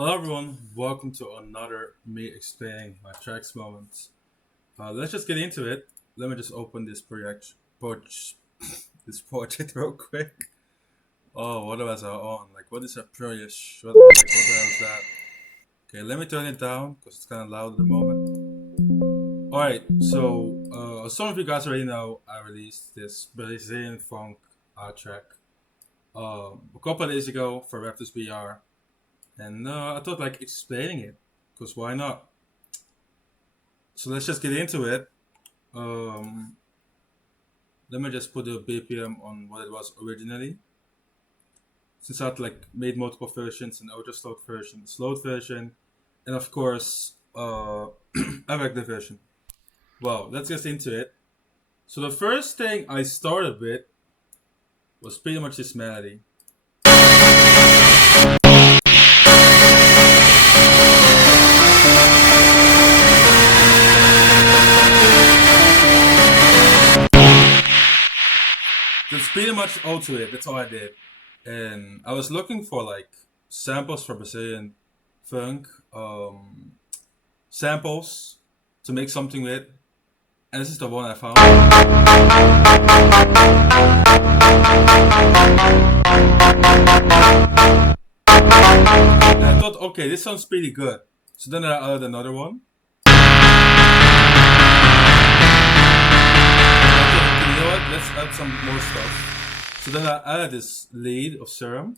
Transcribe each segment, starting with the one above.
Hello everyone, welcome to another me explaining my tracks moment. Let's just get into it. Let me just open this project real quick. Oh, what was I on? Like, what is a prayish? What the hell is that? Okay, let me turn it down because it's kind of loud at the moment. Alright, so some of you guys already know I released this Brazilian funk track a couple of days ago for Raptors BR. And I thought like explaining it, because why not? So let's just get into it. Um, Let me just put the BPM on what it was originally. Since I've like made multiple versions, an ultra slowed version, slowed version, and of course a regular version. Well, let's get into it. So the first thing I started with was pretty much this melody. That's pretty much all to it. That's all I did. And I was looking for like samples for Brazilian funk, samples to make something with, and this is the one I found. And I thought, okay, this sounds pretty good. So then I added another one. Okay, you know what? Let's add some more stuff. So then I added this lead of serum.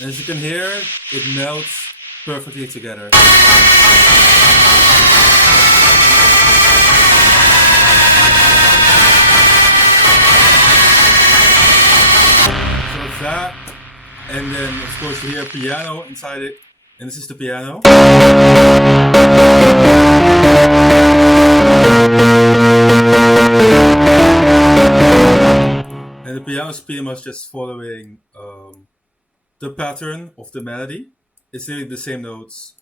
And as you can hear, it melts perfectly together. So it's that, and then of course you hear piano inside it, and this is the piano. And the piano is pretty much just following the pattern of the melody. It's really the same notes,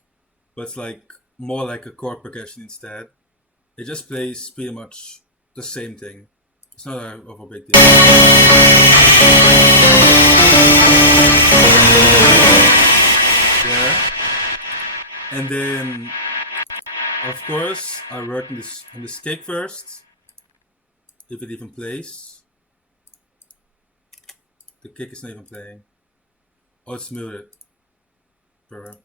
but it's like more like a chord progression instead. It just plays pretty much the same thing. It's not of a big deal. There. And then, of course, I work on this kick first. If it even plays. The kick is not even playing. Oh, it's muted. Perfect.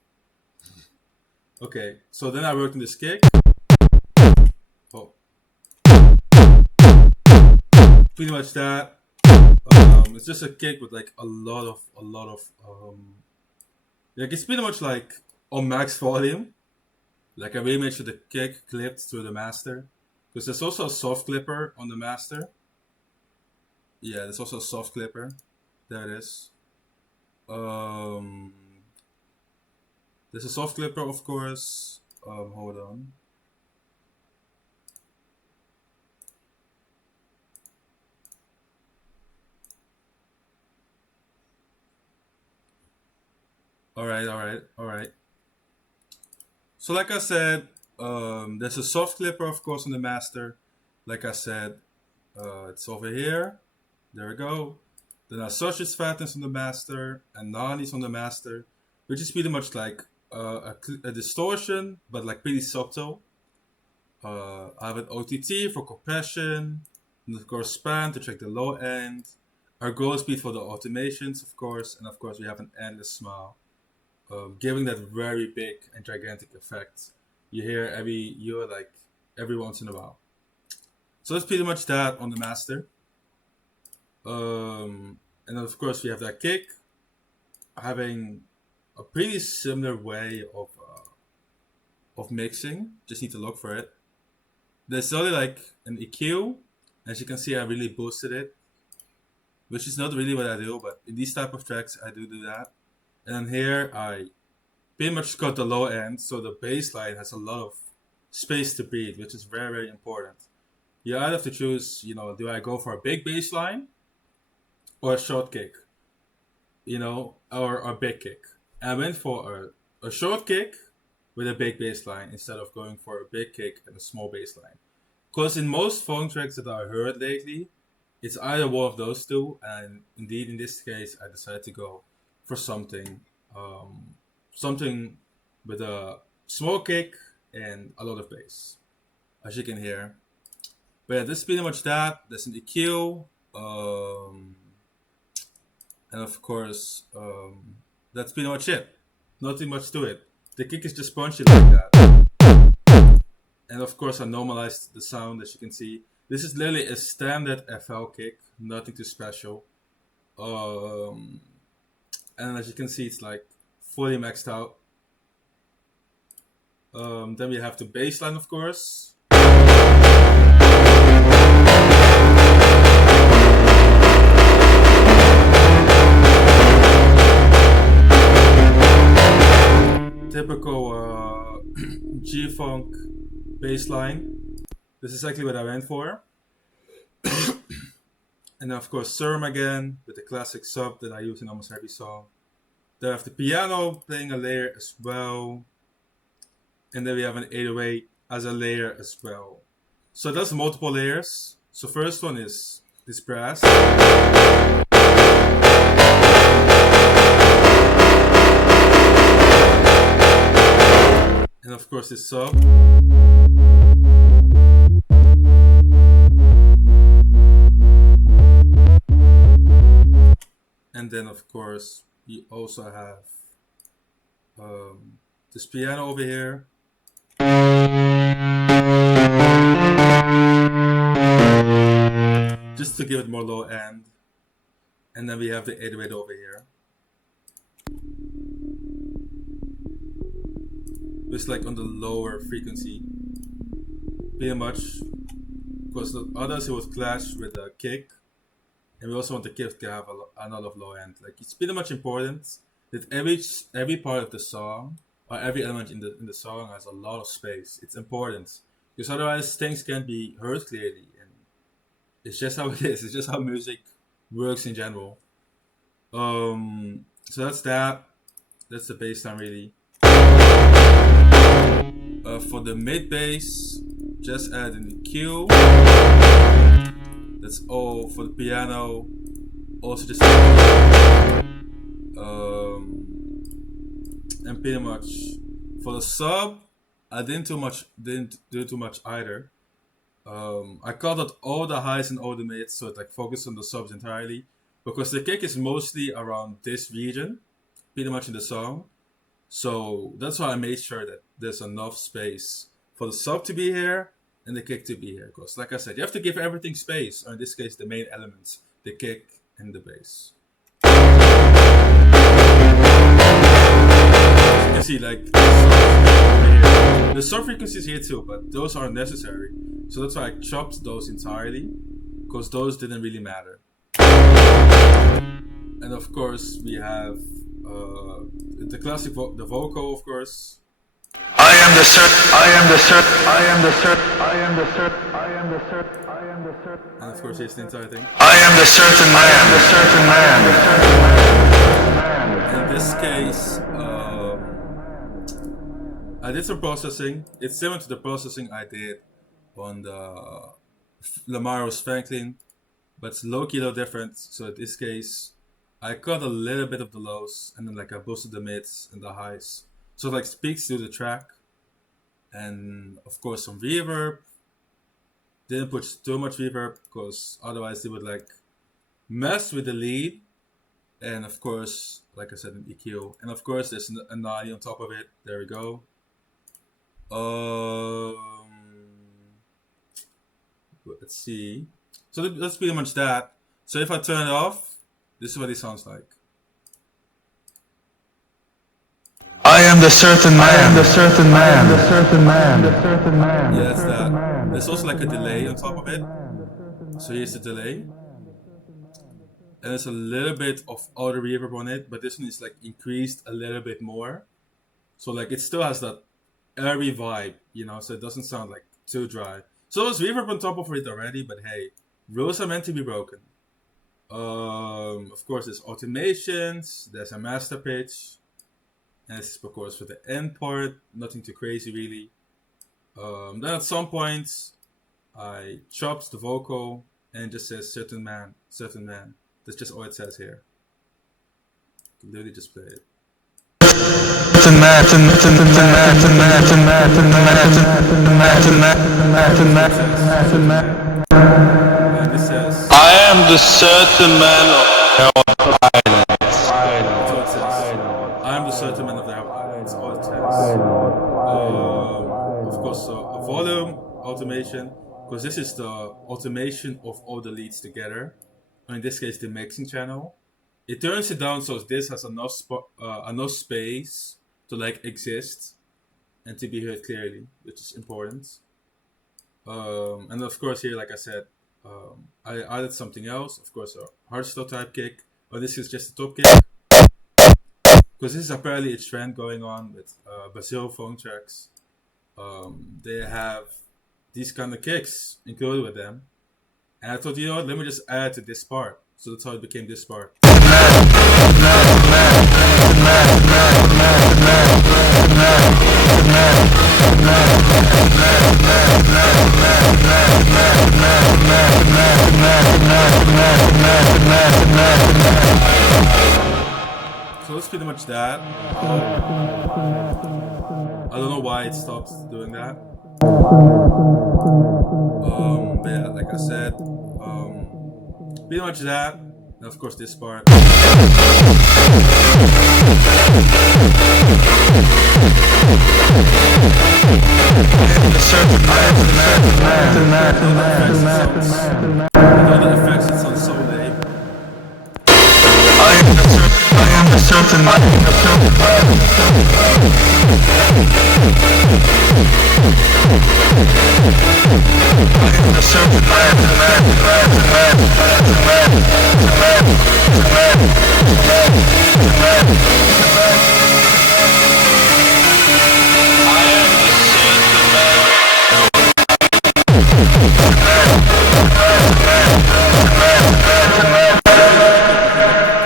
Okay, so then I worked on this kick. Oh. Pretty much that. It's just a kick with like a lot of like it's pretty much like on max volume. Like I really made sure the kick clipped through the master. Because there's also a soft clipper on the master. Yeah, there's also a soft clipper. There it is. There's a soft clipper, of course. Hold on. Alright. So like I said, there's a soft clipper, of course, on the master. Like I said, it's over here. There we go. Then I Associates Fatness on the master and Nani's on the master, which is pretty much like a distortion, but like pretty subtle. I have an OTT for compression, and of course span to check the low end. Our goal speed for the automations, of course, and of course we have an endless smile, giving that very big and gigantic effect. You hear every once in a while. So that's pretty much that on the master. And then of course we have that kick, having a pretty similar way of mixing. Just need to look for it. There's only like an EQ. As you can see, I really boosted it, which is not really what I do, but in these type of tracks, I do that. And then here, I pretty much cut the low end, so the bass line has a lot of space to breathe, which is very, very important. You either have to choose, do I go for a big bass line or a short kick, or a big kick. And I went for a short kick with a big bass line instead of going for a big kick and a small bass line. Because in most phone tracks that I heard lately, it's either one of those two, and indeed in this case, I decided to go for um, something with a small kick and a lot of bass, as you can hear. But yeah, this is pretty much that. There's an EQ, and of course, that's pretty much it. Nothing much to it. The kick is just punchy like that. And of course, I normalized the sound, as you can see. This is literally a standard FL kick, nothing too special. Um, and as you can see, it's like fully maxed out. Then we have the bass line, of course. Typical G-Funk bass line. This is exactly what I went for. And then of course Serum again, with the classic sub that I use in almost every song. Then I have the piano playing a layer as well. And then we have an 808 as a layer as well. So that's multiple layers. So first one is this brass. And of course this sub. And then of course we also have this piano over here. Just to give it more low end. And then we have the 808 over here. It's like on the lower frequency. Pretty much. Because the others it would clash with the kick. And we also want the kick to have a lot of low end. Like it's pretty much important that every part of the song or every element in the song has a lot of space. It's important. Because otherwise things can't be heard clearly. And it's just how it is. It's just how music works in general. So that's that. That's the bass line really. For the mid bass, just add an EQ. That's all for the piano. Also just and pretty much for the sub, I didn't do too much either. I cut out all the highs and all the mids, so it like focused on the subs entirely, because the kick is mostly around this region, pretty much in the song. So that's why I made sure that there's enough space for the sub to be here and the kick to be here. Because like I said, you have to give everything space, or in this case the main elements, the kick and the bass. You can see like the sub frequencies here too, but those aren't necessary. So that's why I chopped those entirely, because those didn't really matter. And of course we have the classic the vocal, of course. I am the cert, I am the cert, I am the cert, I am the cert, I am the cert, I am the cert. And of course here's the entire thing. I am the certain man, the certain man, the certain man. In this case, I did some processing. It's similar to the processing I did on the Lamaro's Franklin, but it's low-key a little different. So in this case, I cut a little bit of the lows, and then like I boosted the mids and the highs. So it like speaks to the track. And of course some reverb. Didn't put too much reverb, because otherwise it would like mess with the lead. And of course, like I said, an EQ. And of course there's a 90 on top of it. There we go. Let's see. So that's pretty much that. So if I turn it off, this is what it sounds like. I am the certain man, the certain man, the certain man, the certain man. Yeah, that's that. There's also like a delay on top of it. So here's the delay. And there's a little bit of auto reverb on it, but this one is like increased a little bit more. So like it still has that airy vibe, you know, so it doesn't sound like too dry. So there's reverb on top of it already, but hey, rules are meant to be broken. Of course, there's automations, there's a master pitch, and this is of course for the end part, nothing too crazy really. Then at some point, I chopped the vocal, and it just says certain man, certain man. That's just all it says here. You can literally just play it. And this says, I am the certain man of that's all it says. I am the certain man of the island. That's all it says. Of course, a volume automation, because this is the automation of all the leads together. In this case, the mixing channel. It turns it down so this has enough space to like exist and to be heard clearly, which is important. And of course here, like I said, I added something else. Of course, a hardstyle type kick. But this is just a top kick, because this is apparently a trend going on with Brazil phone tracks. They have these kind of kicks included with them, and I thought, you know what, let me just add to this part. So that's how it became this part. So that's pretty much that. I don't know why it stopped doing that. But yeah, like I said, pretty much that. And of course this part. With all the effects, it sounds so lame. I am the certain man.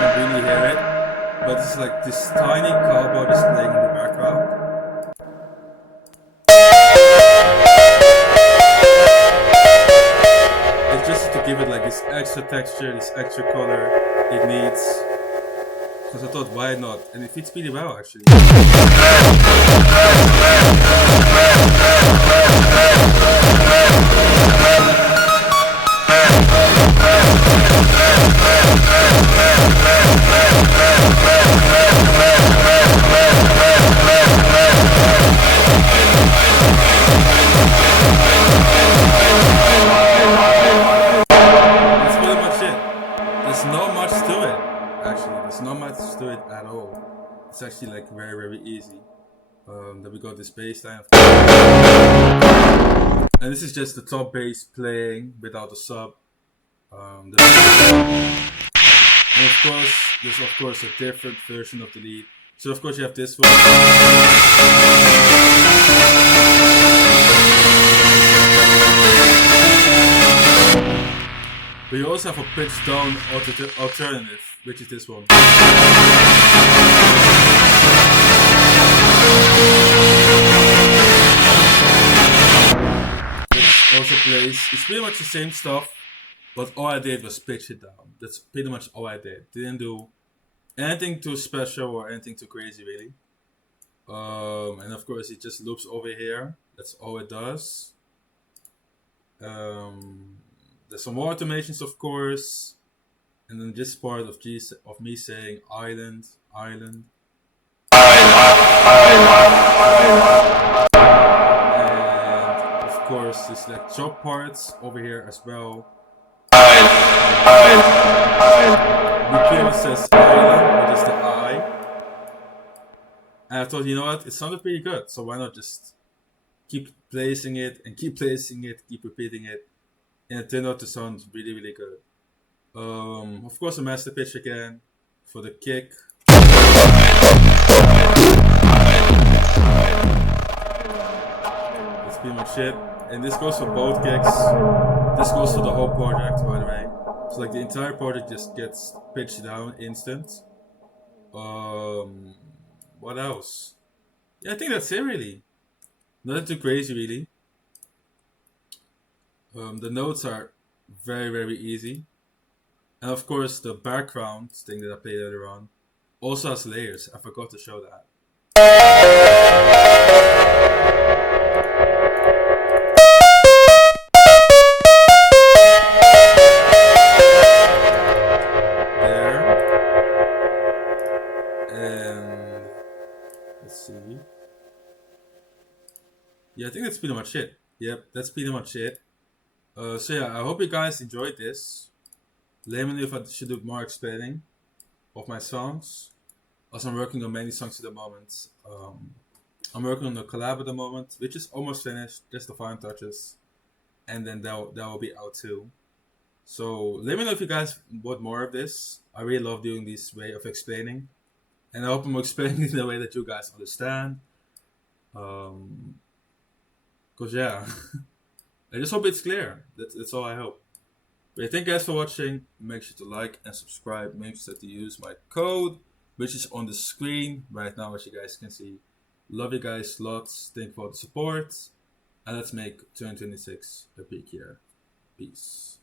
Can really hear it, but it's like this tiny cowboy just playing in the background. It's just to give it like this extra texture, this extra color it needs. Because I thought, why not? And it fits pretty well actually. That's pretty much it. There's not much to it, actually. There's not much to it at all. It's actually like very, very easy. Then we got this bass line, of course. And this is just the top bass playing without the sub. And of course, there's of course a different version of the lead. So of course you have this one. But you also have a pitch down alternative, which is this one. Which also plays, it's pretty much the same stuff, but all I did was pitch it down. That's pretty much all I did. Didn't do anything too special or anything too crazy really. And of course it just loops over here. That's all it does. There's some more automations, of course, and then this part of me saying island, island, and of course this like chop parts over here as well. It says island, which is the I, and I thought, you know what, it sounded pretty good, so why not just keep placing it and keep placing it, keep repeating it. And it turned out to sound really, really good. Of course, a master pitch again for the kick. That's pretty much it. And this goes for both kicks. This goes for the whole project, by the way. So like the entire project just gets pitched down instant. What else? Yeah, I think that's it really. Nothing too crazy really. The notes are Very, very easy. And of course, the background thing that I played earlier on also has layers. I forgot to show that. There. And let's see. Yeah, I think that's pretty much it. Yep, that's pretty much it. So yeah, I hope you guys enjoyed this. Let me know if I should do more explaining of my songs. Also, I'm working on many songs at the moment. I'm working on a collab at the moment, which is almost finished, just the final touches, and then that will be out too. So let me know if you guys want more of this. I really love doing this way of explaining, and I hope I'm explaining in a way that you guys understand. Cause yeah, I just hope it's clear. That's all I hope. But thank you guys for watching. Make sure to like and subscribe. Make sure to use my code, which is on the screen right now, as you guys can see. Love you guys lots. Thank you for the support. And let's make 2026 a big year. Peace.